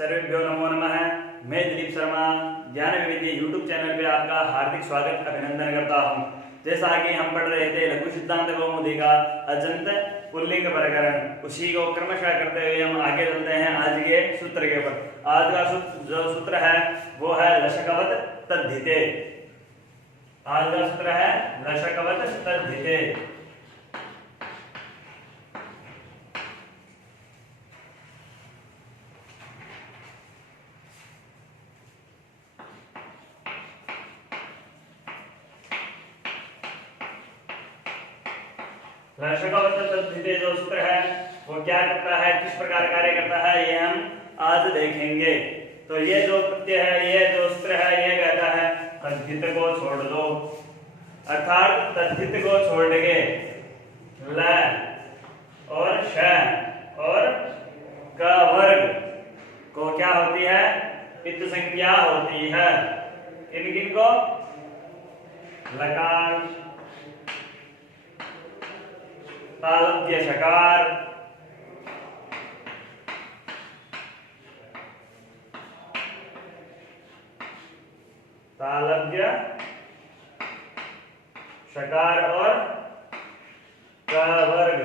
सर्वेभ्यो नमो नमः। मैं दिलीप शर्मा ज्ञान विविधि यूट्यूब चैनल पे आपका हार्दिक स्वागत अभिनंदन करता हूँ। जैसा कि हम पढ़ रहे थे लघु सिद्धांत कौमुदी का अजंत पुल्लिंग प्रकरण, उसी को क्रमशः करते हुए हम आगे चलते हैं आज के सूत्र के ऊपर। आज का जो सूत्र है वो है लशकवत तद्धिते। आज का सूत्र है लशकवत तद्धिते। लशकवत तद्धिते जो सूत्र है वो क्या करता है, किस प्रकार कार्य करता है, ये हम आज देखेंगे। तो ये जो प्रत्यय है, ये जो सूत्र है, ये कहता है तद्धित को छोड़ दो, अर्थात तद्धित को छोड़ के ल और श और क वर्ग को क्या होती है, इत संज्ञा होती है। किन किन को? लकार, तालव्य शकार, तालव्य शकार और क वर्ग।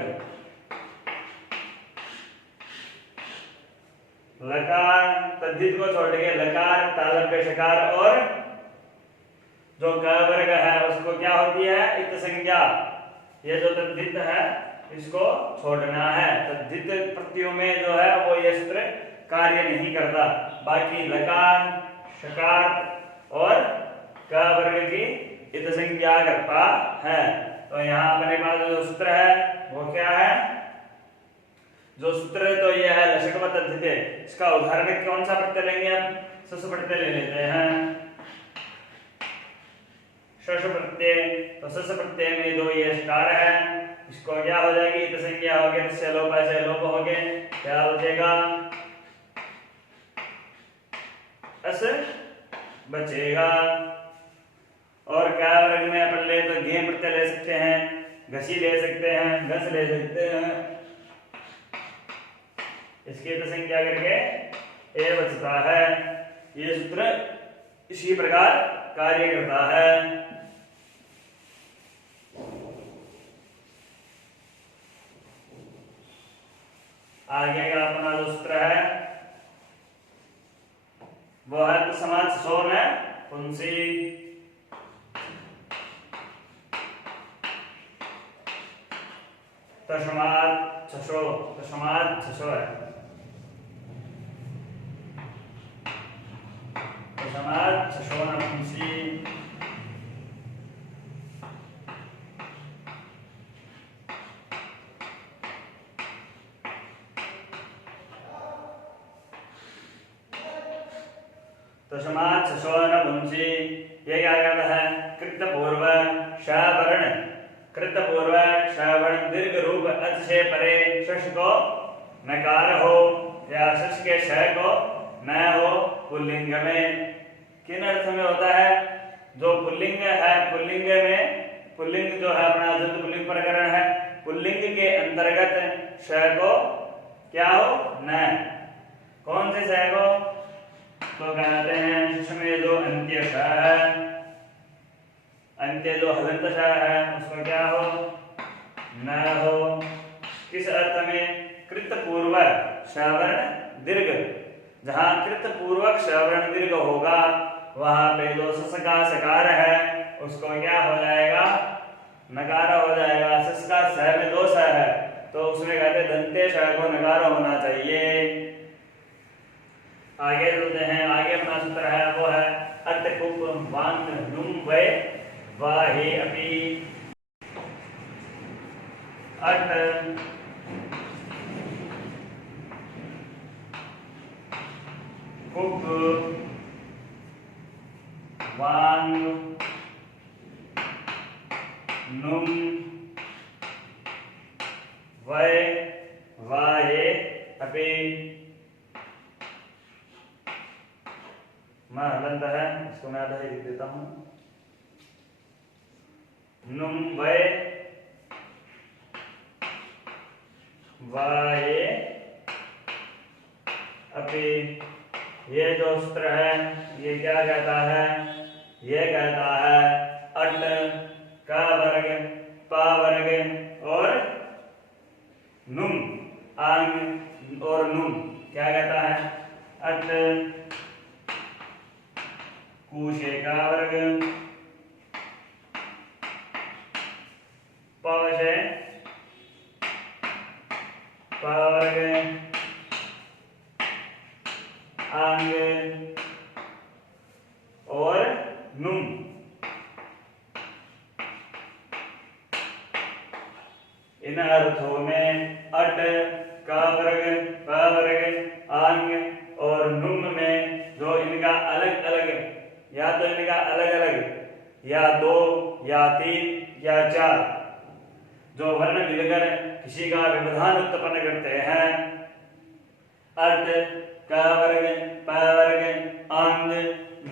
लकार तद्धित को छोड़ के लकार, तालव्य शकार और जो क वर्ग है उसको क्या होती है, इत संज्ञा। ये जो तद्धित है इसको छोड़ना है। तद्धित प्रत्ययों में जो है वो ये सूत्र कार्य नहीं करता। बाकी लकार, शकार और क वर्ग की इत संज्ञा करता है। तो यहाँ अपने पास जो सूत्र है वो क्या है, जो सूत्र है तो ये है लशकवत तद्धिते। इसका उदाहरण कौन सा प्रत्यय लेंगे? हम सस प्रत्यय ले लेते हैं। शश प्रत्यय, तो सस प्रत्यय में जो ये स्टार है इसको क्या हो जाएगी, इत संज्ञा हो गई, इससे लोप ऐसे लोप हो गए, क्या हो जाएगा, अस बचेगा। और क्या वर्ग में अपन ले तो गे प्रत्यय ले सकते हैं, घसी ले सकते हैं, घस ले सकते हैं, इसकी इत संज्ञा करके ए बचता है। ये सूत्र इसी प्रकार कार्य करता है। आगे का अपना जो सूत्र है वो है समाज सोन पुंसी। तस्मात् छशो, तस्मात् छशो है, तस्मात् छशो न पुंसी। तस्मात् छशो न पुंसी ये क्या कहता है, कृत पूर्व श वर्ण, कृत पूर्व श वर्ण दीर्घ रूप अच से परे शश को नकार हो या शश के श को न हो पुल्लिंग में। किन अर्थ में होता है? जो पुल्लिंग है, पुल्लिंग में, पुल्लिंग जो है अपना जल्द पुल्लिंग प्रकरण है, पुल्लिंग के अंतर्गत श को क्या हो, न। कौन से श को? तो कहते हैं शश में जो अंत्य श है, अंत्य जो हलंत श है उसको क्या हो, न हो। किस अर्थ में? कृत पूर्व श्रवण दीर्घ, जहां कृत पूर्वक श्रवण दीर्घ होगा वहां पे जो सस का सकार है उसको क्या हो जाएगा, नकार हो जाएगा। सस का स में दो स है तो उसमें कहते दंते श को नकार होना चाहिए। आगे चलते हैं। आगे अपना सूत्र है वो है अत कुप वांग नुम वे वाहे अपि। अट कुप वांग नुम वे वाहे अपि। मैं हलंत है, इसको मैं आधा ही लिख देता हूं। नुम वे वाये अपि ये जो सूत्र है ये क्या कहता है? ये कहता है अट का वर्ग पा वर्ग और नुम आंग और नुम क्या कहता है? अट कुशे का वर्ग पवशे पा वर्ग आंग और नुम। इन अर्थों में अट का वर्ग प वर्ग आंग और नुम में जो इनका अलग अलग या तो इनका अलग अलग या दो या तीन या चार जो वर्ण मिलकर किसी का व्यवधान उत्पन्न करते हैं, अट का वर्ग प वर्ग आंग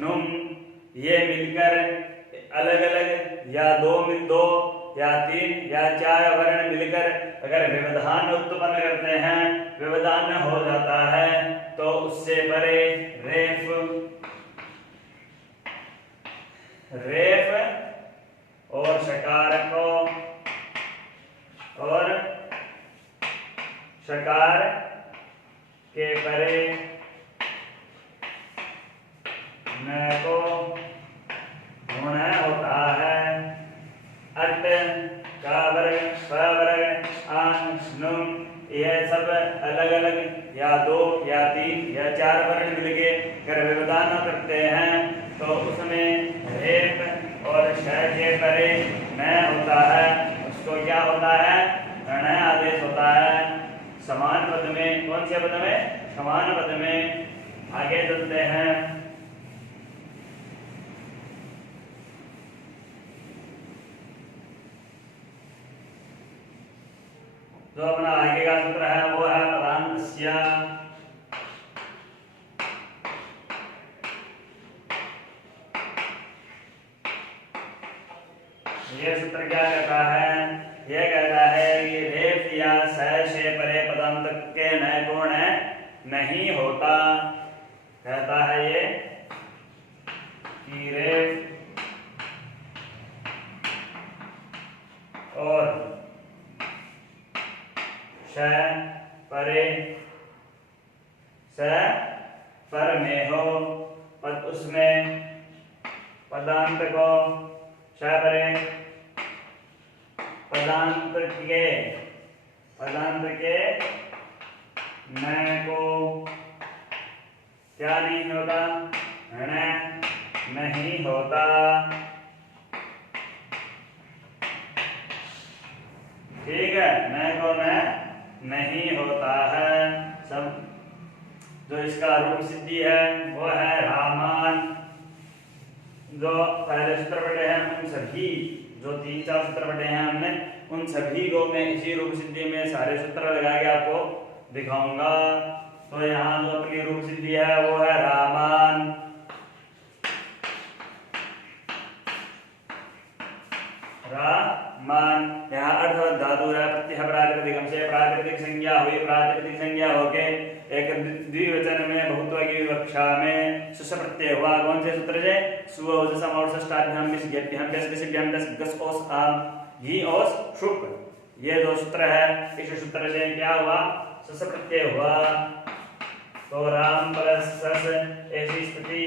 नुम, ये मिलकर अलग अलग या दो या तीन या चार वर्ण मिलकर अगर व्यवधान उत्पन्न करते हैं, व्यवधान हो जाता है तो उससे परे रेफ और शकार को और शकार के परे न को गुण होता है। अट का वर्ग प वर्ग आंग नुम, यह सब अलग अलग या दो या तीन या चार वर्ण मिलके अगर व्यवधान करते हैं तो उसमें रेप और क्षय के परे न होता है, उसको क्या होता है? न आदेश होता है। समान पद में, कौन से पद में? समान पद में। आगे चलते हैं। जो अपना आगे का सूत्र है वो है पदांतस्य। ये सूत्र क्या कहता है? ये कहता है कि रेफ या सह से परे पदांत के न गुण नहीं होता। कहता है ये कि रेफ और श परे स पर में हो पद, उसमें पदांत को श परे पदांत के न को क्या नहीं होता? न नहीं होता। ठीक है, न को न नहीं होता है। सब जो इसका रूप सिद्धि है वो है रामान। जो पहले सूत्र पढ़े हैं उन सभी, जो 3-4 सूत्र पढ़े हैं हमने, उन सभी को मैं इसी रूप सिद्धि में सारे सूत्र लगा के आपको दिखाऊंगा। तो यहाँ जो अपनी रूप सिद्धि है वो है रामान। रामान यहाँ अर्थवत धातु है, प्रत्यय प्रातिपदिकम से प्रातिपदिक संज्ञा हुई, प्रातिपदिक संज्ञा होके एक द्विवचन में बहुत्व की विवक्षा में सुस प्रत्यय हुआ। कौन से सूत्र से? सु और सम और षष्ठाभ्याम विस गेभ्याम गस विसिभ्याम दस गस ओस आम घी ओस शुक, ये दो सूत्र है। इस सूत्र से क्या हुआ? सुस प्रत्यय हुआ। तो राम प्लस सस ऐसी स्थिति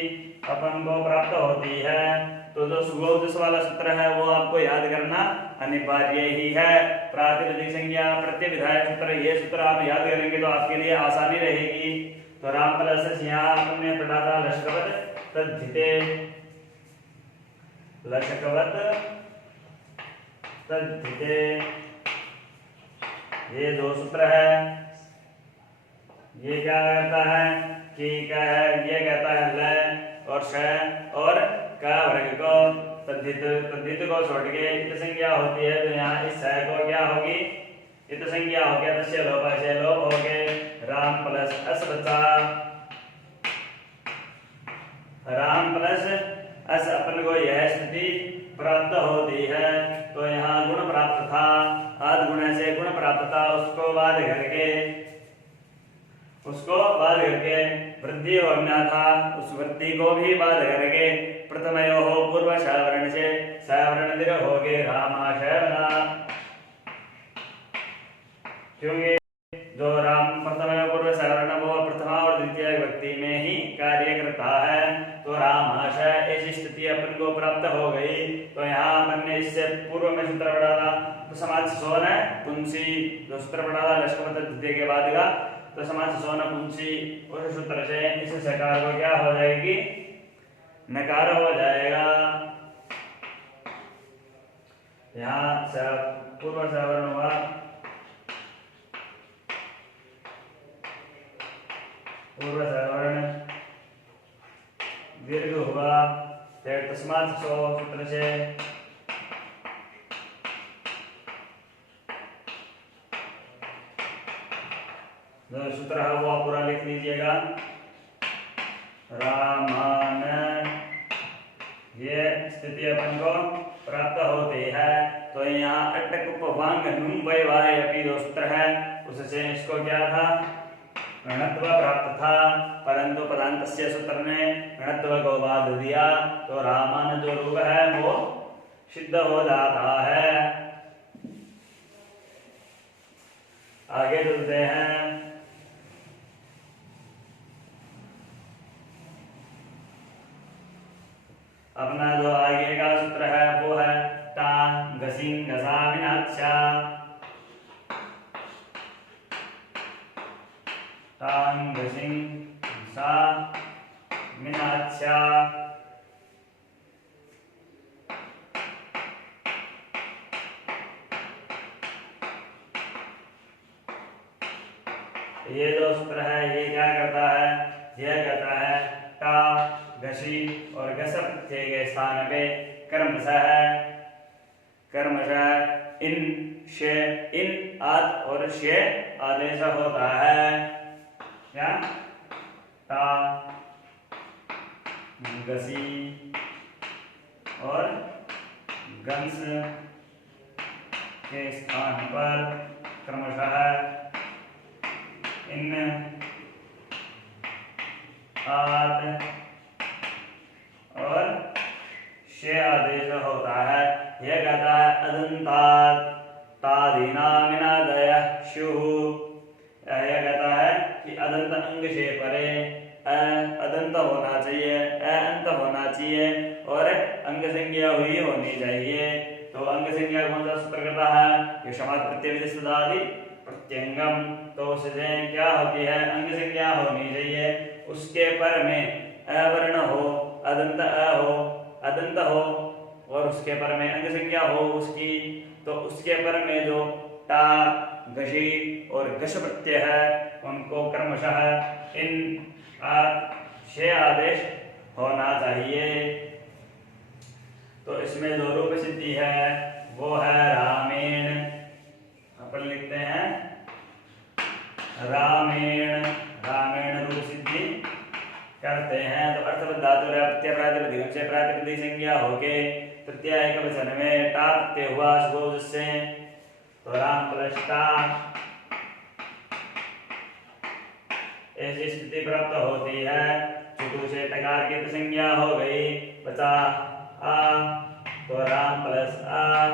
अपन को प्राप्त होती है। तो जो सुगौदस वाला सूत्र है वो आपको याद करना अनिवार्य ही है। प्रातिपदिक संज्ञा प्रत्यय विधायक सूत्र, ये सूत्र आप याद करेंगे तो आपके लिए आसानी रहेगी। तो राम प्लस यहाँ हमने पढ़ा था लशकवत तद्धिते, लशकवत तद्धिते, ये दो सूत्र है। ये क्या कहता है कि क्या है? ये कहता है ल और श और का वर्ग को तद्धित, तद्धित को छोड़ के इत संज्ञा होती है तो यहाँ इस स को क्या होगी? इत संज्ञा हो गया, तस्य लोप से लोप हो गए, राम प्लस अस बचा। राम प्लस अस अपन को यह स्थिति प्राप्त होती है। तो यहाँ गुण प्राप्त था, आद गुण से गुण प्राप्त था, उसको बाद करके वृद्धि होना था, उस वृद्धि को भी बाध करके प्रथमयो हो पूर्व सवर्ण से सवर्ण दीर्घ हो गए रामाशय बना। क्योंकि जो राम प्रथम पूर्व सवर्ण वो प्रथमा और द्वितीय विभक्ति में ही कार्य करता है, तो रामाशय ऐसी स्थिति अपन को प्राप्त हो गई। तो यहाँ अपन ने इससे पूर्व में सूत्र बढ़ा तो समाज सोन है पुंसी, जो सूत्र बढ़ा लक्ष्मण द्वितीय के बाद का, तो समाज सोन पुंसी, उस सूत्र से इस सकार को क्या हो जाएगी, नकार हो जाएगा। यहाँ पूर्व सवर्ण हुआ, पूर्व सवर्ण दीर्घ हुआ, फिर तस्मात् सो सूत्र से जो सूत्र है वो पूरा लिख लीजिएगा। रामान, ये स्थिति अपन को प्राप्त होती है। तो यहाँ अटक उपवांग नुम वय वाय अपि जो सूत्र है उससे इसको क्या था, ऋणत्व प्राप्त था, परंतु पदांतस्य सूत्र ने ऋणत्व को बाध दिया, तो रामान जो रूप है वो सिद्ध हो जाता है। आगे चलते हैं। अपना जो आगे का सूत्र है वो है ता घसिंग घसा विनाक्षा, तांग घसिंग घसा विनाक्षा। ये जो सूत्र है ये क्या करता है, यह कहता है टा घसी और घस प्रत्यय के स्थान पे कर्मश है, कर्मश इन शे, इन आत और शे आदेश होता है। क्या टा घसी और गंस के स्थान पर क्रमशः इन आत और शे आदेश होता है। यह कहता है अदंतात तादीनामिनादय शुहु, यह कहता है कि अदंत अंग से परे अदंत होना चाहिए, अंत होना चाहिए और अंग संज्ञा हुई होनी चाहिए। तो अंग संज्ञा कौन सा सूत्र करता है, ये समाज प्रत्यय सदादि प्रत्यंगम, तो उससे क्या होती है, अंग संज्ञा होनी चाहिए, उसके पर में अवर्ण हो, अदंत अ हो, अदंत हो और उसके पर में अंग संज्ञा हो उसकी, तो उसके पर में जो टा घशी और घश प्रत्यय है उनको क्रमशः इन शे आदेश होना चाहिए। तो इसमें जो रूप सिद्धि है वो है रामेण, अपन लिखते हैं रामेण, रामेण रूप सिद्धि करते हैं। तो अर्थवत धातु प्रत्यय प्रातिपदिक से प्रातिपदिक संज्ञा होके तृतीय एक वचन में टा प्रत्यय हुआ शुभ से, तो राम प्लस टा, ऐसी स्थिति प्राप्त होती है। चुटू से टकार की संज्ञा हो गई, बचा आ, तो राम प्लस आ,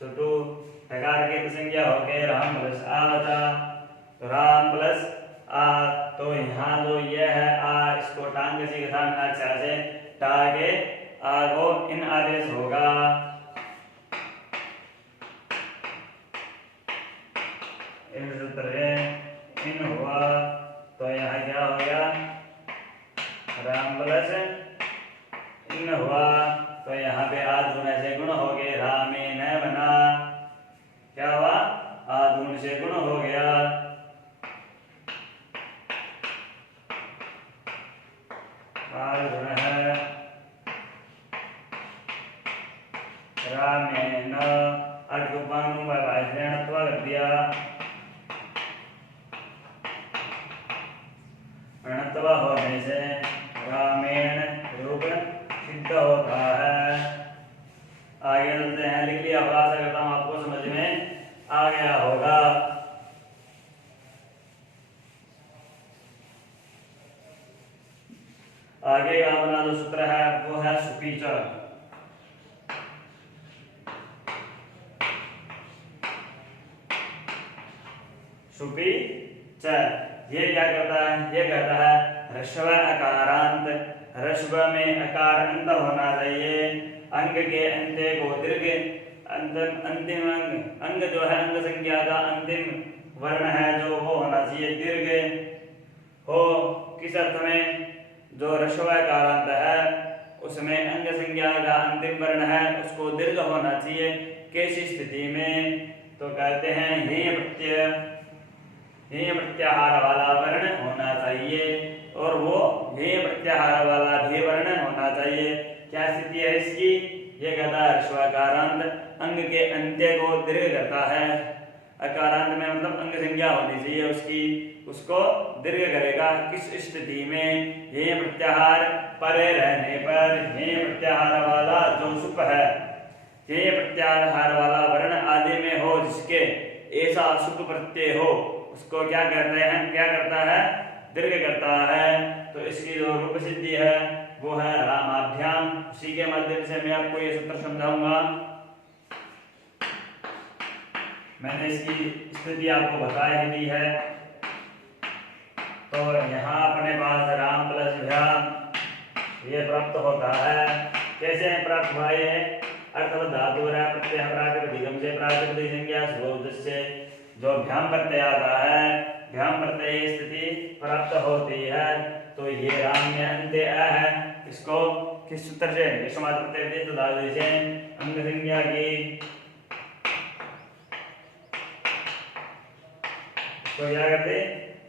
चुटू टकार की संज्ञा हो गई राम प्लस आ बचा, तो राम प्लस आ। तो यहाँ जो ये है आ, इसको टांग से अच्छा से टा के आ को इन आदेश होगा, इन सूत्र इन हुआ, तो यहाँ क्या हो गया राम प्लस इन हुआ, तो यहाँ पे आधुन से गुण हो गए, रामे न बना, क्या हुआ आधुन से गुण हो गया। आधुन है रामे न अटकुपानु कर दिया, ऋणत्व होने से रामेण रूप सिद्ध होता है। आगे चलते हैं, लिख लिया, आशा करता हूँ आपको समझ में आ गया होगा। आगे का अपना जो सूत्र है वो है सुपीच। सुपीच ये क्या करता है? ये कहता है ह्रस्व अकारांत, ह्रस्व में अकार अंत होना चाहिए, अंग के अंत्य को दीर्घ, अंतिम अंग जो है अंग संख्या का अंतिम वर्ण है जो वो होना चाहिए दीर्घ हो। किस अर्थ में? जो ह्रस्व अकारांत है उसमें अंग संख्या का अंतिम वर्ण है उसको दीर्घ होना चाहिए। कैसी स्थिति में? तो कहते हैं हेय प्रत्याहार वाला वर्ण होना चाहिए और वो हेय प्रत्याहार वाला भी वर्ण होना चाहिए। क्या स्थिति है इसकी? ये कहता है ह्रस्व अकारांत अंग के अंत्य को दीर्घ करता है। अकारांत में मतलब अंग संख्या होनी चाहिए उसकी, उसको दीर्घ करेगा। किस स्थिति में? हेय प्रत्याहार परे रहने पर। हेय प्रत्याहार वाला जो सुप है, हेय प्रत्याहार वाला वर्ण आदि में हो जिसके ऐसा सुप प्रत्यय हो उसको क्या कहते हैं? क्या करता है? दीर्घ करता है। तो इसकी जो रूप सिद्धि है वो है रामाभ्याम। उसी के माध्यम से मैं आपको ये सूत्र समझाऊंगा। मैंने इसकी स्थिति आपको बता ही दी है। तो यहाँ अपने पास राम प्लस भ्याम ये प्राप्त होता है। कैसे प्राप्त हुआ? ये अर्थवत धातु है प्रत्यय प्राकृतिकम से प्राकृतिक संज्ञा स्वरूप से जो भ्याम प्रत्यय आता है, भ्याम प्रत्यय स्थिति प्राप्त होती है। तो ये राम में अंत्य है। इसको किस सूत्र से? समाज प्रत्यय तो डाल दीजिए अंग संज्ञा की। तो क्या करते?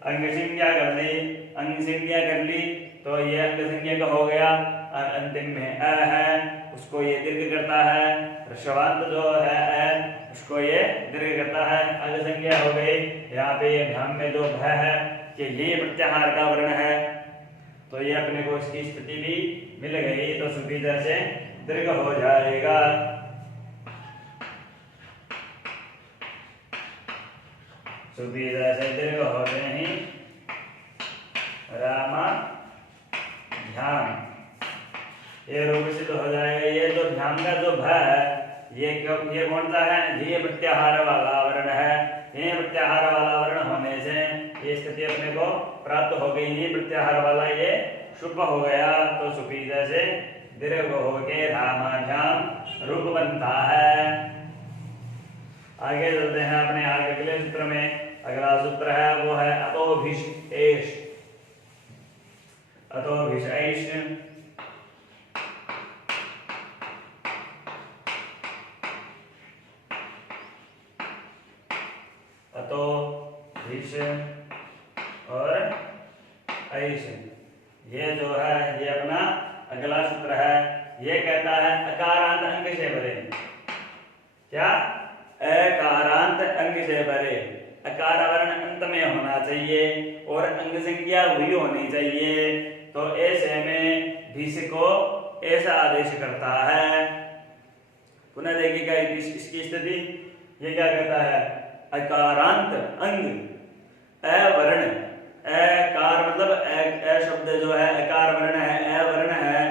अंग संज्ञा कर ली। अंग संज्ञा कर ली तो ये अंग संज्ञा का हो गया और अंतिम में अ है उसको ये दीर्घ करता है। ह्रस्वांत जो है अ उसको ये दीर्घ करता है। अंग संज्ञा हो गई। यहाँ पे ये भ्याम में जो भ है कि ये प्रत्याहार का वर्ण है तो ये अपने को इसकी स्थिति भी मिल गई। तो सुविधा से दीर्घ हो जाएगा। सुविधा से दीर्घ होते ही रामा ध्यान ये रूप सिद्ध हो जाएगा। ये जो ध्यान का जो भ है ये कौन सा है? ये प्रत्याहार वाला वर्ण है। ये प्रत्याहार वाला वर्ण होने से ये स्थिति अपने को प्राप्त हो गई। ये प्रत्याहार वाला ये शुभ हो गया। तो सुपीजा से दीर्घ होके रामाभ्याम रूप बनता है। आगे चलते हैं अपने आगे अगले सूत्र में। अगला सूत्र है वो है अतोभिष्टेश। अतोभिष्टेश अतो भिष और ऐश ये जो है ये अपना अगला सूत्र है। ये कहता है अकारांत अंग से भरे। क्या? अकारांत अंग से भरे। अकार वर्ण अंत में होना चाहिए और अंग संज्ञा हुई होनी चाहिए। तो ऐसे में भिष को ऐसा आदेश करता है। पुनः देखिएगा इसकी स्थिति। ये क्या कहता है? अकारांत अंग अवर्ण अकार मतलब अ शब्द जो है अकार वर्ण है, अवर्ण है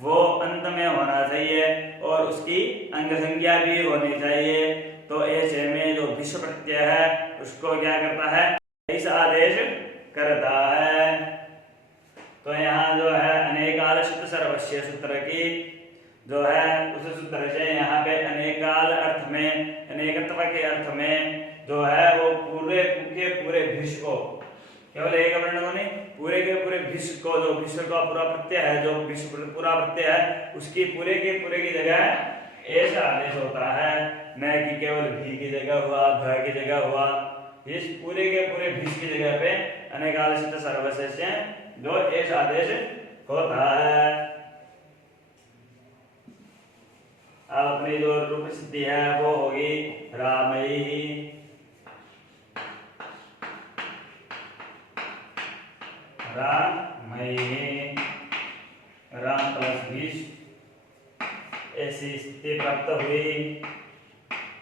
वो अंत में होना चाहिए और उसकी अंग संज्ञा भी होनी चाहिए। तो ऐसे में जो भिष प्रत्यय है उसको क्या करता है? ऐसा आदेश करता है। तो यहाँ जो है अनेकाल सर्वस्व सूत्र की जो है उस सूत्र से यहाँ पे अनेकाल अर्थ में अनेकत्व के अर्थ में जो है वो पूरे के पूरे भिष को केवल एक वर्ण को नहीं पूरे के पूरे भिष को जो भिष का पूरा प्रत्यय है जो भिष पूरा प्रत्यय है उसकी पूरे के पूरे की जगह ऐसा आदेश होता है। न कि केवल भी की जगह हुआ भ की जगह हुआ। इस पूरे के पूरे भिष की जगह पे अनेकाल सर्वस्व जो ऐसा आदेश होता है। अब अपनी जो रूप सिद्धि है वो होगी रामई। रामई राम प्लस भिष ऐसी स्थिति प्राप्त हुई।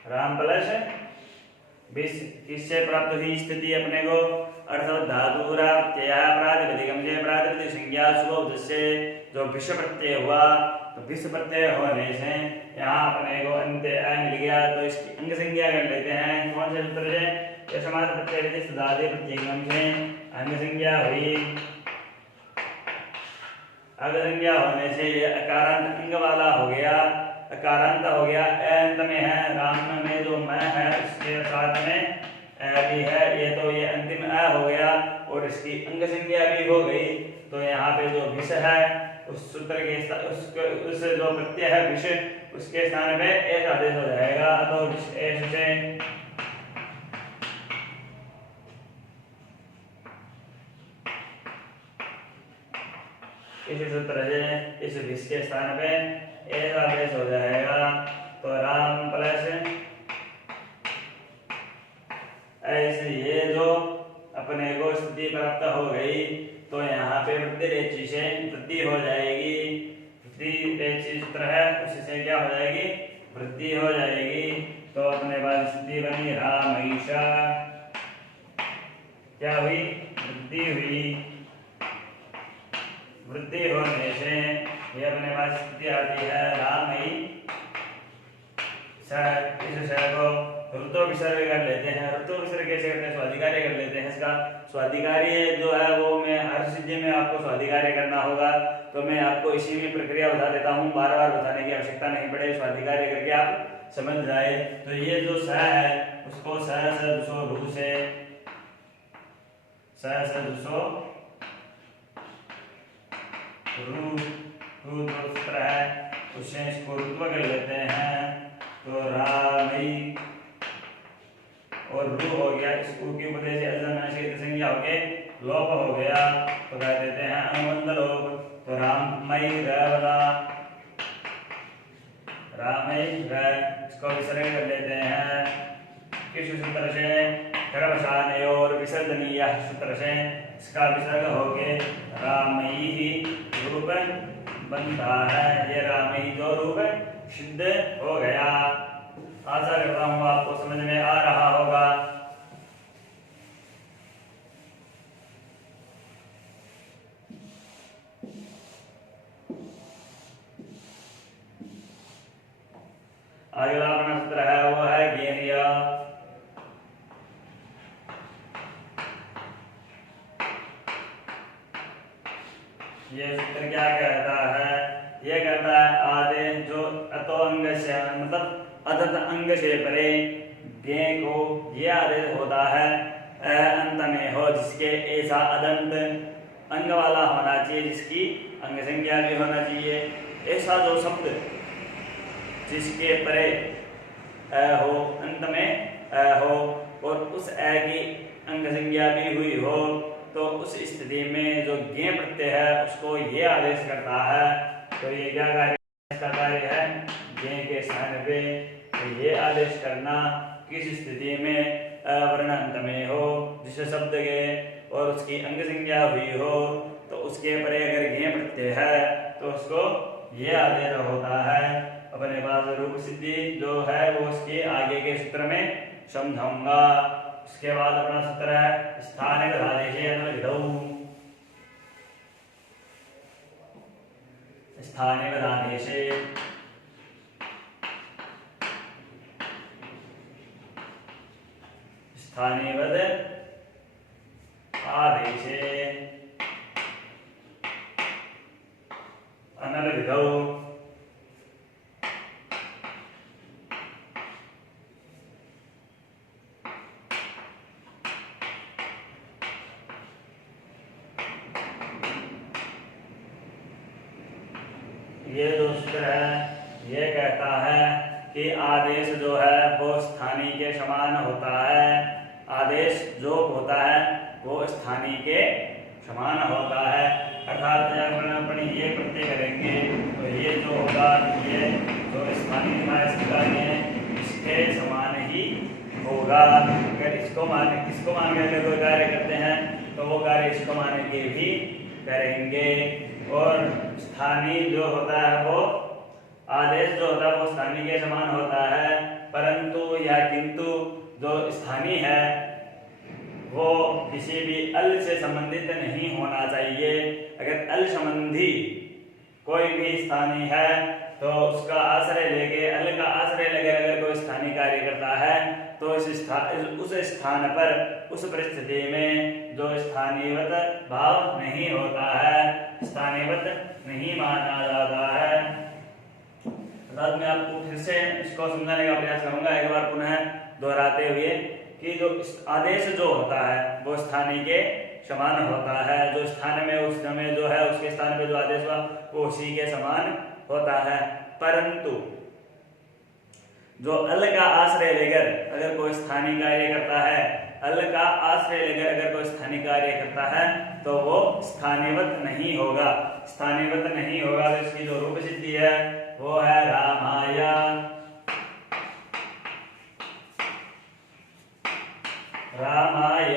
राम प्लस विष किससे प्राप्त हुई स्थिति अपने को, अर्थात धातुरा प्रत्यय प्रातिपदिकम से प्रातिपदिक संज्ञा सुबह जिससे जो विष प्रत्यय हुआ, तो विष प्रत्यय होने से यहाँ अपने को अंत्य अ मिल गया, तो इसकी अंग संज्ञा कर लेते हैं। कौन से सूत्र से, ये समास प्रत्यय धातु प्रत्ययम से अंग संज्ञा हुई। अंग संज्ञा होने से ये अकारांत अंग वाला हो गया, अकारांत हो गया। अंत में है, राम में जो मैं है उसके साथ में भी है, ये तो ये अंतिम अ हो गया और इसकी अंग संज्ञा भी हो गई। तो यहाँ पे जो विष है उस सूत्र के उस जो प्रत्यय है विष, उसके स्थान पे एस आदेश हो जाएगा। तो विष एस से इस सूत्र से इस विष के स्थान पे एस आदेश हो जाएगा। तो राम प्लस ऐसे ये जो अपने को स्थिति प्राप्त हो गई, तो यहाँ पे वृद्धि रेचि से वृद्धि हो जाएगी। वृद्धि रेचि सूत्र है, उससे क्या हो जाएगी, वृद्धि हो जाएगी। तो अपने पास स्थिति बनी रामैषा, क्या हुई, वृद्धि हुई। वृद्धि होने से ये अपने पास स्थिति आती है रामई सह। इस सह को ऋतु विसर्ग कर लेते हैं। ऋतु विसर्ग कैसे करते हैं, स्वाधिकार्य कर लेते हैं। इसका स्वाधिकार्य जो है वो मैं हर सिद्धि में आपको स्वाधिकार्य करना होगा, तो मैं आपको इसी में प्रक्रिया बता देता हूँ, बार बार बताने की आवश्यकता नहीं पड़े, स्वाधिकार्य करके आप समझ जाए। तो ये जो स है उसको स दूसो रू से स दूसो रू सूत्र है, उससे इसको रुत्व कर लेते हैं। तो रामई और रू हो गया, इसको की उपदेश संज्ञा हो गए, लोप हो गया, तो कह देते हैं अनुबंध लोप। तो रामई रवला, रामई र, इसको विसर्ग कर लेते हैं किस सूत्र से, कर्मशान और विसर्जनीय सूत्र से इसका विसर्ग हो गए रामई ही रूप बनता है। ये रामई जो रूप सिद्ध हो गया। आशा करता हूँ आपको समझ में आ रहा होगा। अगला अपना सूत्र है वो है गेनिया। ये सूत्र क्या कहता है, ये कहता है आदेश जो अतो अंग से मतलब अदत अंग से परे गे को ये आदेश होता है अंत में हो, जिसके ऐसा अदंत अंग वाला होना चाहिए, जिसकी अंग संज्ञा भी होना चाहिए। ऐसा जो शब्द जिसके परे हो, अंत में हो और उस की अंग संज्ञा भी हुई हो, तो उस स्थिति में जो गे प्रत्यय है उसको ये आदेश करता है। तो ये क्या कार्य, इसका कार्य है गे के स्थान पे ये आदेश करना किस स्थिति में वर्ण अंत में हो, जिस शब्द के और उसकी अंग संज्ञा हुई हो, तो उसके परे अगर गे प्रत्यय है तो उसको ये आदेश होता है। अपने पास रूप सिद्धि जो है वो उसके आगे के सूत्र में समझाऊंगा। उसके बाद अपना सूत्र है स्थानिक आदेशे अन्वविधौ। स्थानिक आदेशे स्थानिवद आदेशे अनलविधौ। ये जो सूत्र है ये कहता है कि आदेश जो है वो स्थानीय के समान होता है। आदेश जो होता है वो स्थानीय के समान होता है। अर्थात जब अपन ये प्रत्यय करेंगे तो ये जो होगा ये जो स्थानीय है इसके समान ही होगा। अगर इसको मान के कोई कार्य करते हैं तो वो कार्य इसको मान के भी करेंगे। और स्थानीय जो होता है वो आदेश जो होता है वो स्थानीय के समान होता है, परंतु या किंतु जो स्थानीय है वो किसी भी अल से संबंधित नहीं होना चाहिए। अगर अल संबंधी कोई भी स्थानीय है तो उसका आश्रय लेके, अल का आश्रय लेकर अगर कोई स्थानीय कार्य करता है तो उस स्थान पर, उस परिस्थिति में जो स्थानीयवत भाव नहीं होता है, स्थानीयवत नहीं माना जाता है। बाद में आपको फिर से इसको समझाने का प्रयास करूंगा एक बार पुनः दोहराते हुए कि जो आदेश जो होता है वो स्थानीय के समान होता है। जो स्थान में उस समय जो है उसके स्थान पे जो आदेश हुआ वो उसी के समान होता है। परंतु जो अल का आश्रय लेकर अगर कोई स्थानीय कार्य करता है, अल का आश्रय लेकर अगर कोई स्थानीय कार्य करता है तो वो स्थानीयवत नहीं होगा। स्थानीयवत नहीं होगा तो इसकी जो रूप सिद्धि है वो है रामाय। रामाय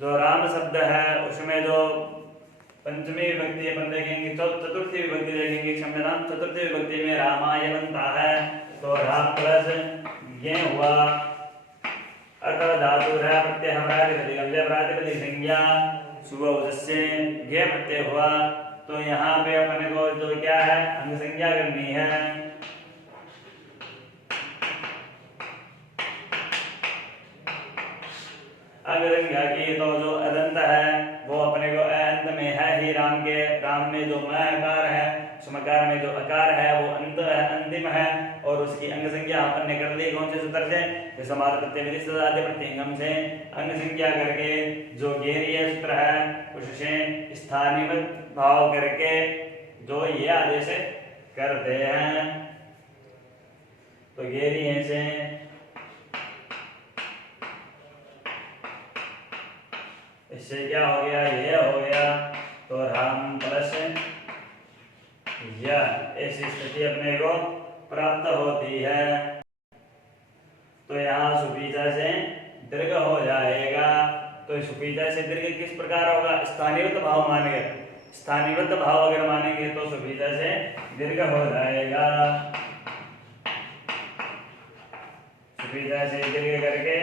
जो राम शब्द है उसमें जो पंचमी विभक्ति अपन देखेंगे, चतुर्थी विभक्ति देखेंगे, क्षम्यताम चतुर्थी विभक्ति में रामाय बनता है तो राम प्लस ये हुआ अट धातु है प्रत्यय प्रातिपदिक संज्ञा सुबह से ये प्रत्यय हुआ। तो यहाँ पे अपने को जो क्या है अंग संज्ञा करनी है। अंग संज्ञा की तो जो अदंत है वो अपने को अंत में है ही। राम में जो म आकार है, समकार में जो अकार है वो अंत है, अंतिम है। और उसकी अंग संज्ञा अपन ने कर ली कौन से सूत्र से, तो समास प्रत्यय विधि सदाद्य प्रत्यंगम से अंग संज्ञा करके जो गेरीय सूत्र है उससे स्थानीय भाव करके जो ये आदेश करते हैं। तो गेरीय से इससे क्या हो गया, ये हो गया। तो राम प्लस यह ऐसी स्थिति अपने को प्राप्त होती है। तो यहाँ सुपीचा से दीर्घ हो जाएगा। तो सुपीचा से दीर्घ किस प्रकार होगा, स्थानीयवत भाव मानेंगे। स्थानीयवत भाव अगर मानेंगे तो सुपीचा से दीर्घ हो जाएगा। सुपीचा से दीर्घ करके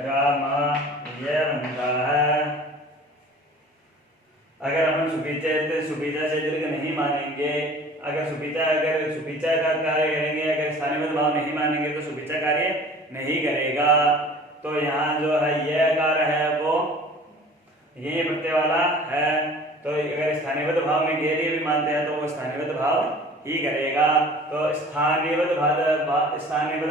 रामा यह बनता है। अगर हम सुपीचा से दीर्घ नहीं मानेंगे, अगर सुपीचा का कार्य करेंगे, अगर स्थानीय भाव नहीं मानेंगे तो सुपीचा कार्य नहीं करेगा। तो यहाँ जो है यह कार्य है वो ये प्रत्यय वाला है। तो अगर स्थानीय भाव में गेरीय भी मानते हैं तो वो स्थानीय भाव ही करेगा। तो स्थानीय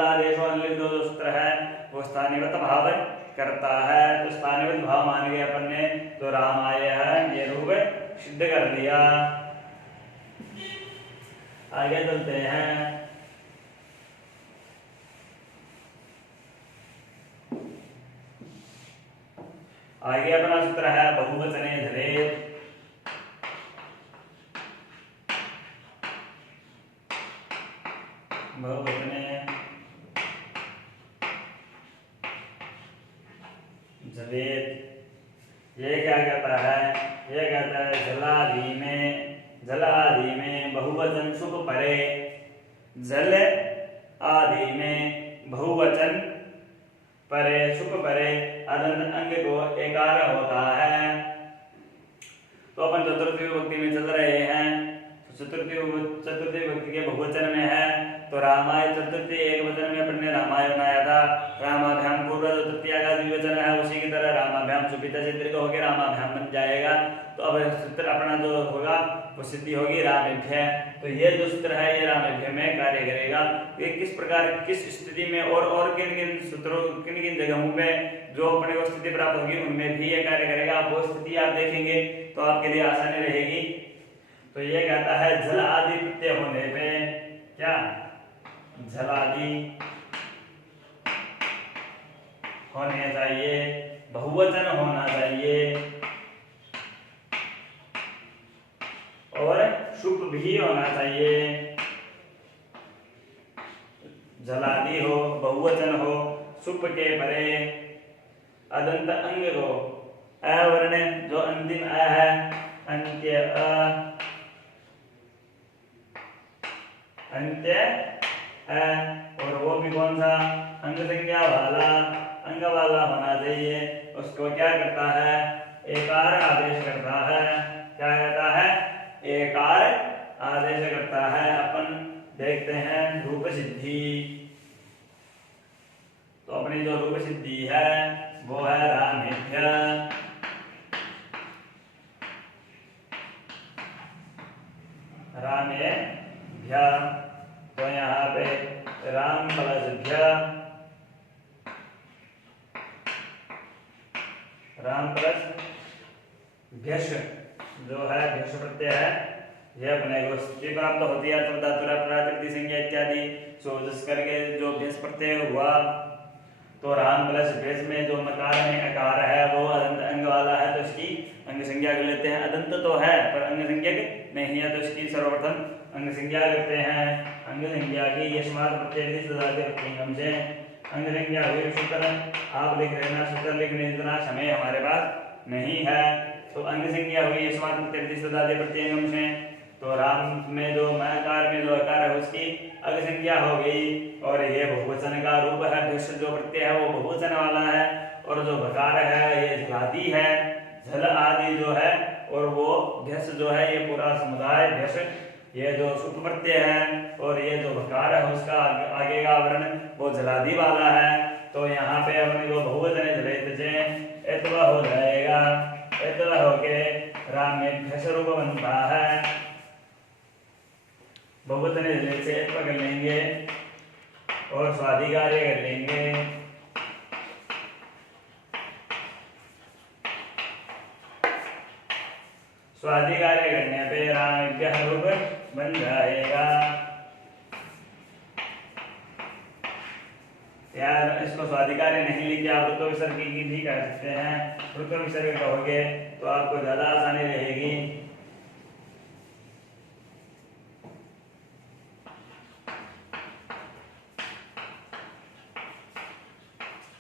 आदेश वाले जो सूत्र है वो स्थानीय भाव करता है। तो स्थानीय भाव मान गए अपन ने तो रामाय है ये रूप सिद्ध कर दिया। आगे चलते हैं। आगे अपना सूत्र है बहुवचने धरेत। बहुवचने जलेत ये क्या कहता है, ये कहता है जल आदि में बहुवचन सुख परे। जल आदि में बहुवचन परे सुख परे अदंत अंग को एकार होता है। तो अपन चतुर्थी विभक्ति में चल रहे हैं। तो चतुर्थी विभक्ति के बहुवचन में है तो रामाय चतुर्थी एक वचन में अपन ने रामाय बनाया था। रामाभ्याम पूर्व जो तृतीया का द्विवचन है उसी की तरह रामाभ्याम सुपीता से दीर्घ होकर रामाभ्याम बन जाएगा। तो अब सूत्र अपना जो होगा वो सिद्धि होगी रामेभ्य। तो ये जो सूत्र है ये रामेभ्य में कार्य करेगा। ये किस प्रकार किस स्थिति में और किन किन सूत्रों किन किन जगहों पे जो अपने को स्थिति प्राप्त होगी उनमें भी ये कार्य करेगा। वो स्थिति आप देखेंगे तो आपके लिए आसानी रहेगी। तो ये कहता है जल आदि प्रत्यय होने पे क्या, जल आदि होने चाहिए, बहुवचन होना चाहिए और शुभ भी होना चाहिए। जलादि हो, बहुवचन हो, शुभ के परे अदंत अंग हो, अवर्ण जो अंतिम अ है अंत्य अंत्य है, और वो भी कौन सा, अंग संज्ञा वाला, अंग वाला होना चाहिए। उसको क्या करता है, एकार आदेश करता है। क्या करता है, एकार आदेश करता है। अपन देखते हैं रूप सिद्धि। तो अपनी जो रूप सिद्धि है वो है रामेभ्य, रामेभ्य। तो यहाँ पे राम प्लस भ्य, राम प्लस भ्यश जो है, भ्यश प्रत्यय है, यह अपने को स्थिति प्राप्त होती है। तब धातुरा प्राकृतिक संज्ञा इत्यादि सो जिस करके जो भ्यस प्रत्यय हुआ, तो राम प्लस भ्यस में जो मकार में अकार है वो अदंत अंग वाला है, तो इसकी अंग संज्ञा कर लेते हैं। अदंत तो है पर अंग संज्ञा नहीं है, तो इसकी सर्वप्रथम अंग संज्ञा करते हैं। अंग संज्ञा की यशमात प्रत्यय से अंग संज्ञा हुई सूत्र, आप लिख लेना, सूत्र लिखने जितना समय हमारे पास नहीं है। तो अंग संज्ञा हुई यशमात प्रत्यय से, तो राम में जो मकार में जो अकार है उसकी अंग संज्ञा हो गई, और ये बहुवचन का रूप है। भ्यस जो प्रत्यय है वो बहुवचन वाला है, और जो भकार है ये झलादी है, झल आदि जो है, और वो भ्यस जो है ये पूरा समुदाय भ्यस, ये जो सुप प्रत्यय है, और ये जो भकार है उसका आगे का वर्ण वो झलादी वाला है। तो यहाँ पे अपने को बहुवचन झलित से एतवा हो जाएगा, एतवा होके राम में भ्यस रूप बनता है। बहुवचन झलित से एतवा कर लेंगे और स्वाधिकार्य कर लेंगे। स्वाधिकार्य करने पे राम रूप बन जाएगा। यार इसको स्वाधिकार्य नहीं लिखे, आप वृत्त विसर्ग की भी कर सकते हैं। वृत्त विसर्ग कहोगे तो आपको ज्यादा आसानी रहेगी।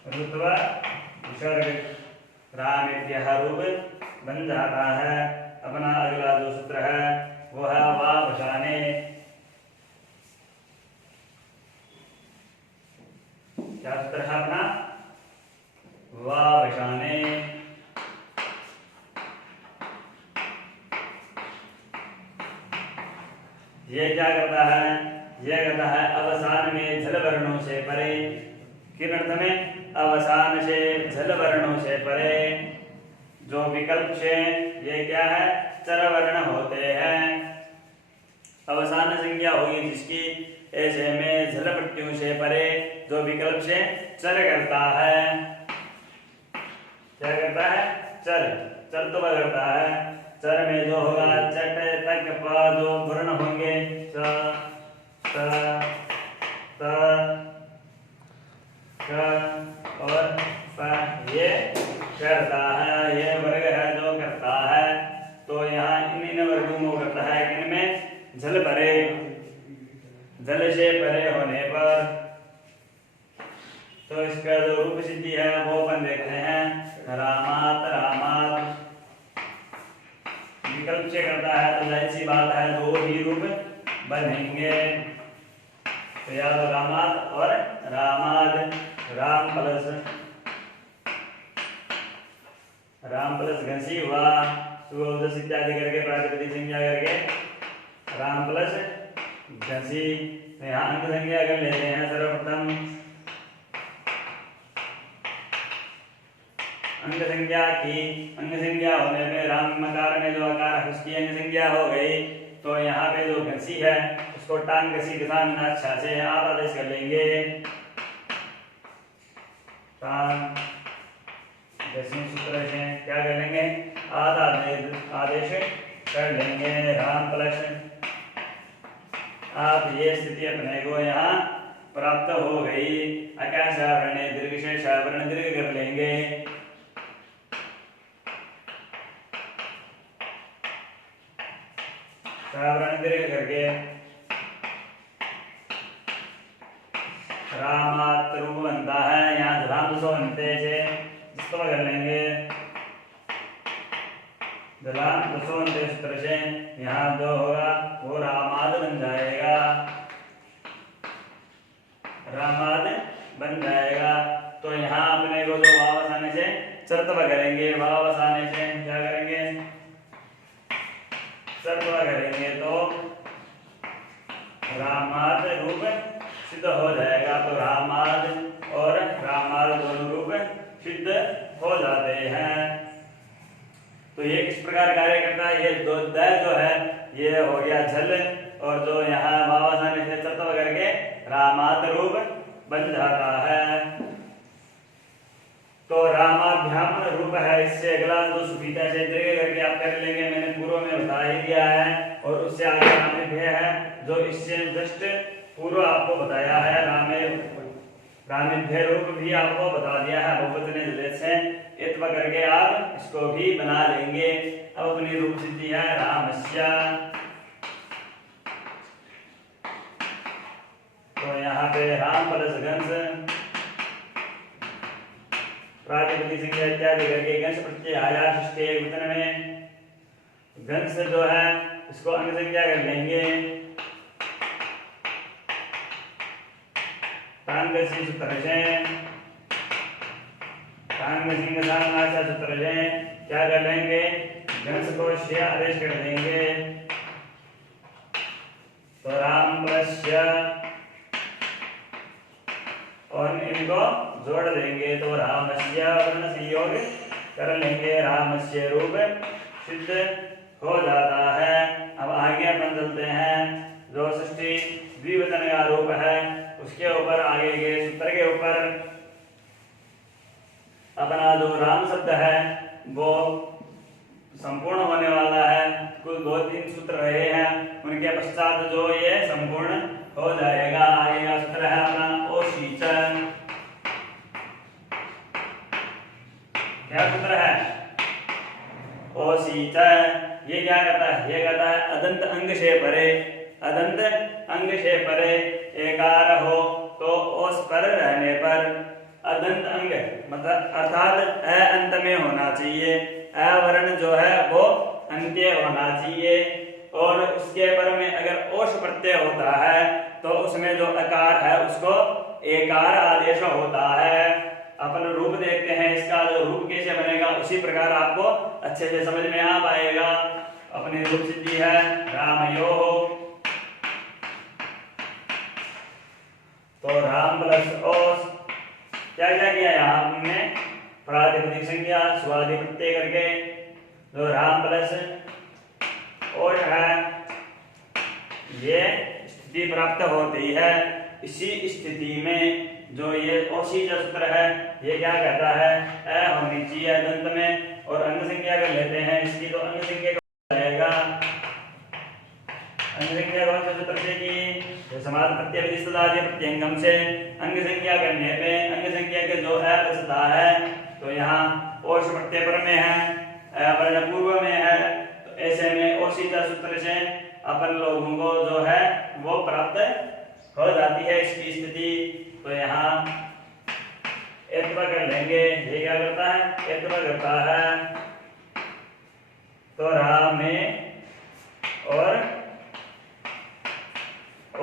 रुत्वा विसर्ग रामेभ्यः रूप बन जाता है। अपना अगला जो सूत्र है वो है वावशाने। क्या सूत्र है अपना, वावशाने। ये क्या करता है, ये करता है अवसान में झल वर्णों से परे। किन अर्थ में, अवसान से झल वर्णों से परे। जो विकल्प से ये क्या है, चर वर्ण होते हैं। अवसान संज्ञा होगी जिसकी, ऐसे में झल पट्टियों से परे जो विकल्प से चर करता है। क्या करता है, चर, चर तो करता है। चर में जो होगा चट तक प जो वर्ण होंगे, च त त क और प, ये करता है, ये वर्ग है जो करता है। तो यहाँ इन वर्गों में करता है इनमें झल परे, जल से परे होने पर। तो इसका जो रूप सिद्धि है वो अपन देखते हैं, रामात रामात। विकल्प से करता है तो जाहिर सी बात है दो ही रूप बनेंगे, तो या तो रामात और रामाद। राम प्लस घसी हुआ, सुबह इत्यादि करके प्राकृतिक संज्ञा करके राम प्लस घसी। यहाँ अंक संज्ञा कर लेते हैं। सर्वप्रथम अंक संज्ञा की, अंक संज्ञा होने पे राम मकार में जो आकार है उसकी अंक संज्ञा हो गई। तो यहाँ पे जो घसी है उसको टांग घसी घसान अच्छा से आप आदेश कर लेंगे। टांग घसी सूत्र से क्या कर लेंगे, आदेश कर लेंगे। राम प्लस, आप ये स्थिति अपने को यहाँ प्राप्त हो गई। आकाश आवरण दीर्घ से आवरण दीर्घ कर लेंगे। आवरण दीर्घ करके रामात रूप बनता है। यहाँ धराम बनते से इसको कर लेंगे। धराम सूत्र से यहाँ जो होगा वो रामाद बन जाएगा। रामाद बन जाएगा। तो यहाँ अपने को जो वापस आने से चर्तवा करेंगे, वापस आने से क्या करेंगे, चर्तवा करेंगे तो रामाद रूप सिद्ध हो जाएगा। तो रामाद और रामाद दोनों रूप सिद्ध हो जाते हैं। तो ये किस प्रकार कार्य करता है, ये दो द जो है ये हो गया झल, और जो यहाँ वापस आने से चर्तवा करके रामाद रूप बन जाता है। तो रामाभ्याम रूप है। इससे अगला जो सुफीता से दीर्घ करके आप कर लेंगे, मैंने पूर्व में बता ही दिया है। और उससे आगे रामेभ्य है जो इससे जस्ट पूर्व आपको बताया है। रामेभ्य रूप भी आपको बता दिया है बहुवचन जले से, इत्व करके आप इसको भी बना लेंगे। अब अपनी रूप सिद्धि है रामस्य। तो यहाँ पे राम प्लस गंस प्रातिपदिक संज्ञा इत्यादि करके गंस प्रत्यय आया षष्ठी एक वचन में। गंस जो है इसको अंग संज्ञा कर लेंगे, तांग सिंह सूत्र से, तांग सिंह सामनाचा सूत्र से क्या कर लेंगे, गंस को श्य आदेश कर देंगे। तो राम प्लस और इनको जोड़ देंगे तो रामस्य वर्ण संयोग कर लेंगे, रामस्य रूप सिद्ध हो जाता है। अब आगे अपन चलते हैं, जो षष्ठी द्विवचन का रूप है उसके ऊपर आगे के सूत्र के ऊपर अपना जो राम शब्द है वो संपूर्ण होने वाला है। कुल 2-3 सूत्र रहे हैं, उनके पश्चात जो ये संपूर्ण हो जाएगा। आगे का सूत्र है अपना ओशीचन। क्या सूत्र है, ओशीचन। ये क्या कहता है, ये कहता है अदंत अंग से परे, अदंत अंग से परे एकार हो तो ओस पर रहने पर, अदंत अंग मतलब अर्थात अ अंत में होना चाहिए, अ वर्ण जो है वो अंत्य होना चाहिए। और उसके पर में अगर ओष प्रत्यय होता है तो उसमें जो अकार है उसको एकार आदेश होता है। अपन रूप देखते हैं, इसका जो रूप कैसे बनेगा उसी प्रकार आपको अच्छे से समझ में आ पाएगा। अपनी रूप सिद्धि है रामयो। तो राम प्लस ओस क्या क्या किया यहाँ हमने, प्रातिपदिक संज्ञा स्वादि प्रत्यय करके जो राम प्लस ओष है ये स्थिति प्राप्त होती है। इसी स्थिति में जो ये ओशी सूत्र है ये क्या कहता है, अ होनी चाहिए अदंत में, और अंग संज्ञा कर लेते हैं इसकी। तो अंग संज्ञा हो जाएगा, अंग संज्ञा कौन से सूत्र से की, समास प्रत्यय विधिस्तदादि प्रत्यंगम से। अंग संज्ञा करने पे अंग संज्ञा के जो अ बचता है तो यहाँ ओष प्रत्यय पर में है, वर्ण पूर्व में है। तो ऐसे में ओशीता सूत्र से अपन लोगों को जो है वो प्राप्त हो जाती है इसकी स्थिति। तो यहाँ एत्व कर लेंगे, ये क्या करता है, एत्व करता है। तो राम में और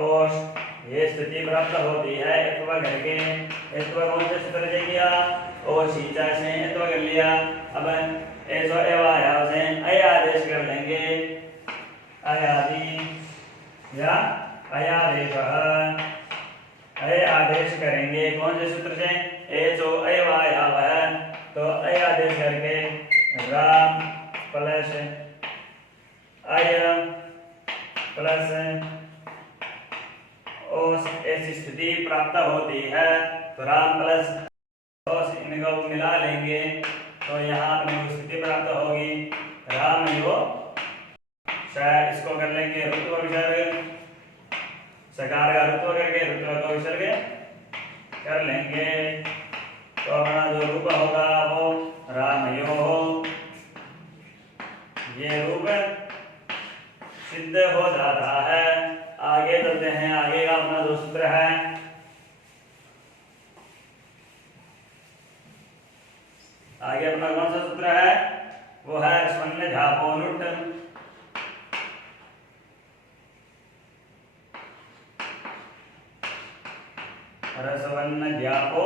ओष ये स्थिति प्राप्त होती है एत्व करके। एत्व कौन से सूत्र से किया, ओशीचा से एत्व कर लिया। अब ऐसो एवाया से अय आदेश कर लेंगे, अयादि या अयादेश, अय आदेश करेंगे कौन से सूत्र से, ए जो अयवाया वह। तो अय आदेश करके राम प्लस अय प्लस ओस ऐसी स्थिति प्राप्त होती है। तो राम प्लस ओस इनको मिला लेंगे तो यहाँ अपने स्थिति प्राप्त होगी राम यो। इसको कर लेंगे ऋत्व विसर्ग, सकार का ऋत्व करके ऋत्व का विसर्ग कर लेंगे। तो अपना जो रूप होगा वो रामयो हो, ये रूप सिद्ध हो जाता है। आगे चलते हैं, आगे का अपना जो सूत्र है आगे अपना कौन सा सूत्र है, वो है स्वर्ण झापोनुट। ह्रस्वन्नध्यापो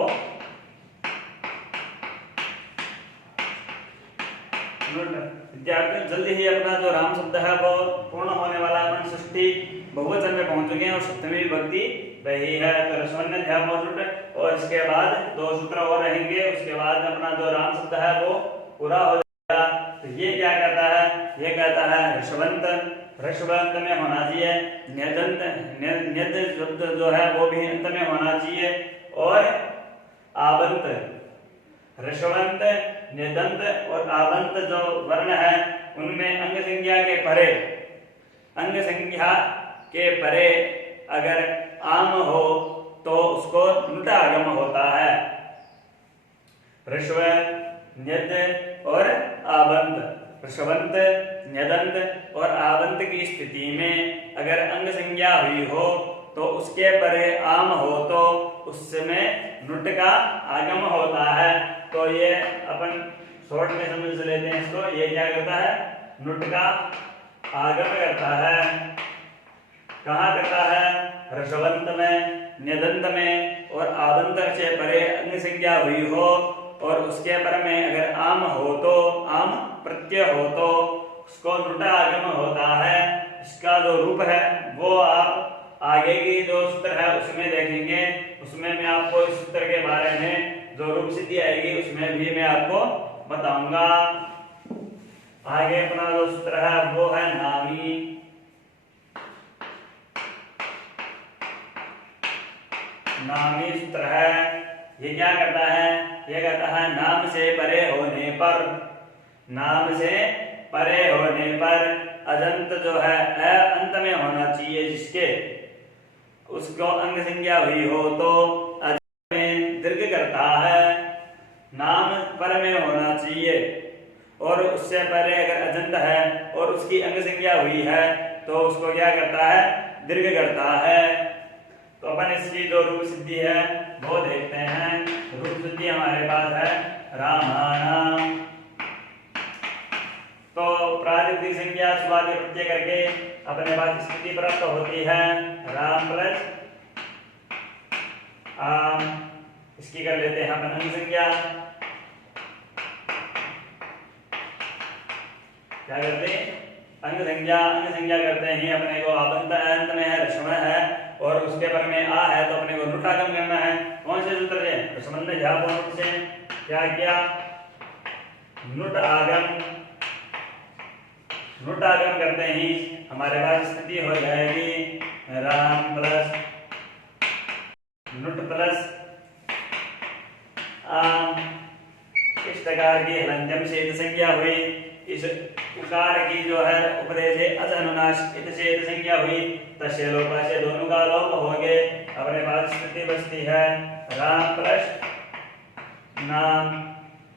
विद्यार्थी जल्दी ही अपना जो राम शब्द है वो पूर्ण होने वाला अपन षष्ठी बहुवचन में पहुंच चुके हैं और सप्तमी विभक्ति वही है। तो ह्रस्वन्नध्यापो नुट और इसके बाद दो सूत्र और रहेंगे, उसके बाद अपना जो राम शब्द है वो पूरा हो जाएगा। तो ये क्या कहता है, ये कहता है ऋषवंत, ऋषवंत में होना चाहिए, न्यदंत न्यद शब्द जो है वो भी अंत में होना चाहिए, और आवंत, ऋषवंत न्यदंत और आवंत जो वर्ण है उनमें अंग संज्ञा के परे, अंग संज्ञा के परे अगर आम हो तो उसको नुट आगम होता है। ऋष्व न्यद और आवंत, ऋषवंत न्यदंत और आवंत की स्थिति में अगर अंग संज्ञा हुई हो तो उसके परे आम हो तो उसमें नुट का आगम होता है। तो ये अपन शॉर्ट में समझ लेते हैं इसको। ये क्या करता है, नुट का आगम करता है। कहाँ करता है, ऋषवंत में, न्यदंत में और आवंत से परे अंग संज्ञा हुई हो और उसके पर में अगर आम हो तो, आम प्रत्यय हो तो उसको नुट आगम होता है। इसका जो रूप है वो आप आगे की जो सूत्र है उसमें देखेंगे, उसमें मैं आपको इस सूत्र के बारे में जो रूप सिद्धि आएगी उसमें भी मैं आपको बताऊंगा। आगे अपना जो सूत्र है वो है नामी, नामी सूत्र है। ये क्या करता है, ये कहता है नाम से परे होने पर, नाम से परे होने पर अजंत जो है अंत में होना चाहिए, जिसके उसको अंग संज्ञा हुई हो तो अजंत में दीर्घ करता है। नाम पर में होना चाहिए और उससे पहले अगर अजंत है और उसकी अंग संज्ञा हुई है तो उसको क्या करता है, दीर्घ करता है। तो अपन इसकी जो रूप सिद्धि है वो देखते हैं। रूप सिद्धि हमारे पास है रामाणाम। तो प्रातिपदिक संज्ञा सुबादि प्रत्यय करके अपने पास स्थिति प्राप्त होती है राम प्लस आम। इसकी कर लेते हैं अपन अंग संज्ञा। क्या करते हैं, अंग संज्ञा, अंग संज्ञा करते हैं अपने को आवंत अंत में है, ऋषव है और उसके पर में आ है तो अपने को नुट आगम करना है। कौन से सूत्र से, ऋषवन्य झापों से क्या किया, नुट आगम, नुट आगम करते ही हमारे पास स्थिति हो जाएगी राम प्लस नुट प्लस आम। इस प्रकार की हलंत्यम से संज्ञा हुई। इस उकार की जो है उपदेश अज अनुनाश इत से संज्ञा हुई, तसे लोप से दोनों का लोप हो गए। अपने पास स्थिति बचती है राम प्लस नाम।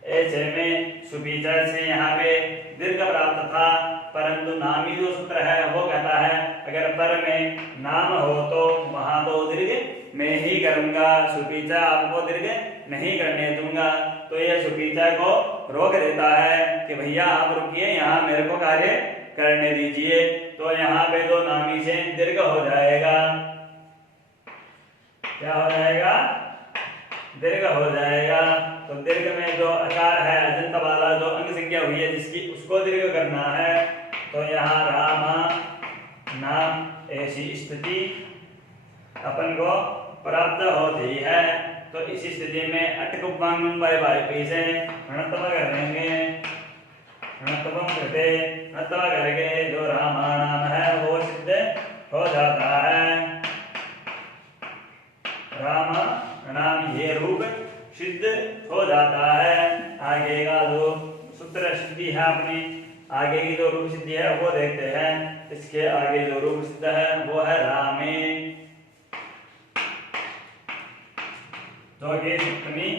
ऐसे में सुपीचर से यहाँ पे दीर्घ प्राप्त था, परंतु नामी जो सूत्र है वो कहता है अगर पर में नाम हो तो वहां तो दीर्घ मैं ही करूंगा, सुपीचा आपको दीर्घ नहीं करने दूंगा। तो ये सुपीचा को रोक देता है कि भैया आप रुकिए, यहाँ मेरे को कार्य करने दीजिए। तो यहाँ पे तो नामी से दीर्घ हो जाएगा, क्या हो जाएगा, दीर्घ हो जाएगा। तो दीर्घ में जो आकार है अजंत वाला जो अंग संज्ञा हुई है जिसकी, उसको दीर्घ करना है। तो यहाँ रामा नाम ऐसी स्थिति अपन को प्राप्त होती है। तो इसी स्थिति में अटकुपांगम बाय बाय से ऋणत्व कर देंगे, ऋणत्व करते ऋणत्व करके जो रामा नाम है वो सिद्ध हो जाता है। राम नाम ये रूप सिद्ध हो जाता है। आगे का जो सूत्र सिद्धि है अपनी, आगे की जो रूप सिद्धि है वो देखते हैं। इसके आगे जो रूप सिद्ध है वो है रामे, जो कि सप्तमी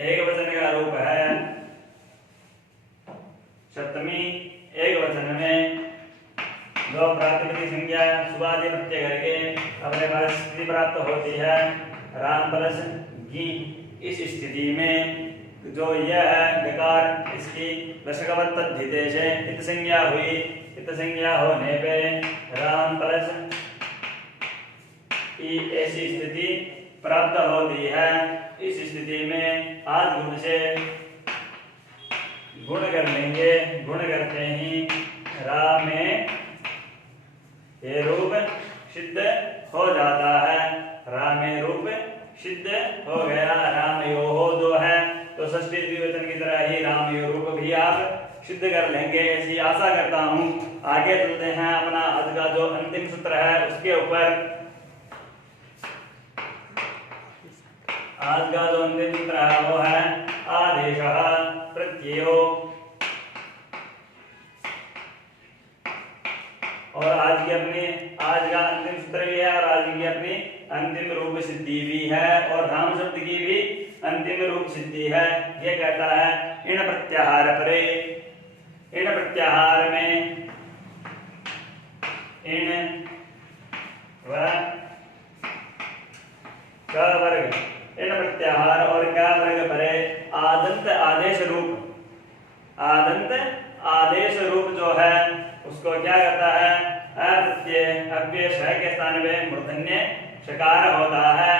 एक वचन का रूप है। सप्तमी एक वचन में जो प्रातिपदिक संज्ञा सुबादि प्रत्यय करके अपने पास स्थिति प्राप्त होती है राम प्लस गी। इस स्थिति में जो यह है गकार, इसकी दशकवत तद्धिते से इत संज्ञा हुई। इत संज्ञा होने पे राम प्लस ई ऐसी स्थिति प्राप्त होती है। इस स्थिति में आज गुण से गुण कर लेंगे। गुण करते ही रा में ये रूप सिद्ध हो जाता है। रा में रूप सिद्ध हो गया। राम यो हो जो है तो षष्ठी द्विवचन की तरह ही राम यो रूप भी आप सिद्ध कर लेंगे, ऐसी आशा करता हूं। आगे चलते हैं अपना आज का जो अंतिम सूत्र है उसके ऊपर। आज का जो अंतिम सूत्र है वो है आदेशः प्रत्ययो। और आज का अंतिम सूत्र भी है और आज की अपनी अंतिम रूप सिद्धि भी है और राम शब्द की भी अंतिम रूप सिद्धि है। ये कहता है इन प्रत्याहार परे, इन प्रत्याहार में इन व क वर्ग, इन प्रत्याहार और क वर्ग परे आदंत आदेश रूप, आदंत आदेश रूप जो है उसको क्या कहता है अप्रत्यय अव्यय श के स्थान में मूर्धन्य षकार होता है।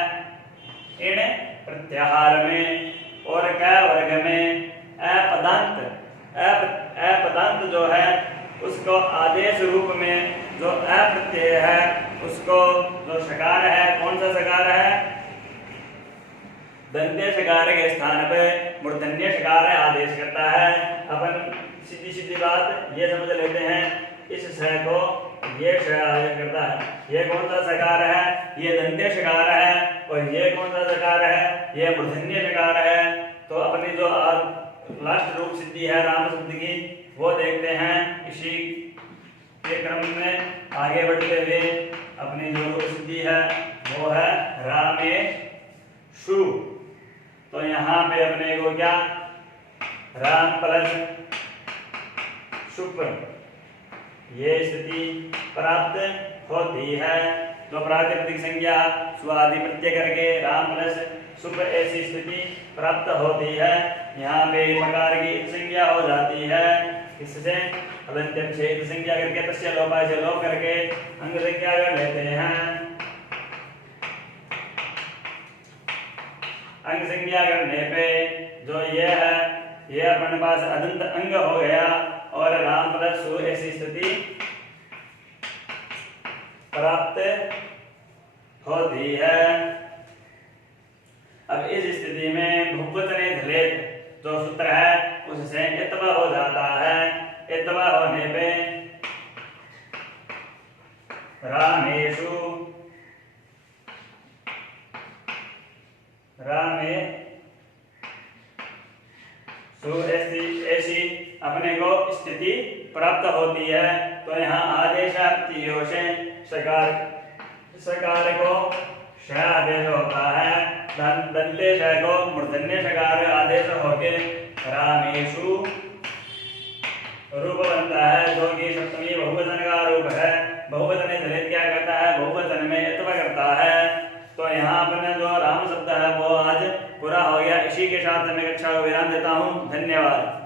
इन प्रत्याहार में और क वर्ग में अपदांत जो है उसको आदेश रूप में जो अप्रत्यय है उसको जो षकार है, कौन सा षकार है, दंत्य षकार के स्थान पे मूर्धन्य षकार आदेश करता है। अपन सीधी सीधी बात ये समझ लेते हैं, इस ष को ये ष आदेश करता है। ये कौन सा षकार है, ये दंत्य षकार है और ये कौन सा षकार है, ये मूर्धन्य षकार है। तो अपनी जो लास्ट रूप सिद्धि है राम शब्द की वो देखते हैं। इसी के क्रम में आगे बढ़ते हुए अपनी जो रूप सिद्धि है वो है रामेषु। तो यहाँ पे अपने को क्या राम प्लस शुभ ये स्थिति प्राप्त होती है। तो प्रातिपदिक संज्ञा स्वादि प्रत्यय करके राम प्लस शुभ ऐसी स्थिति प्राप्त होती है। यहाँ पे प्रकार की संज्ञा हो जाती है। इससे अदंत्यम से संज्ञा करके तस्य लोपा से लोप करके अंग संज्ञा कर लेते हैं। अंग संज्ञा करने पे जो ये है ये अपने पास अदंत अंग हो गया और राम प्लस सु ऐसी स्थिति प्राप्त होती है। अब इस स्थिति में भुक्तने धलेत जो सूत्र है उससे इत्वा हो जाता है। इत्वा होने पे रामेषु रामे सु ऐसी अपने को स्थिति प्राप्त होती है। तो यहाँ आदेश प्रत्ययों से षकार को श आदेश होता है। दंते श को मूर्धन्य षकार आदेश होके रामेषु रूप बनता है जो कि सप्तमी बहुवचन का रूप है। बहुवचन दलित क्या करता है, बहुवचन में यत्व करता है। तो यहाँ अपने जो राम शब्द है वो आज पूरा हो गया। इसी के साथ मैं कक्षा को विराम देता हूँ। धन्यवाद।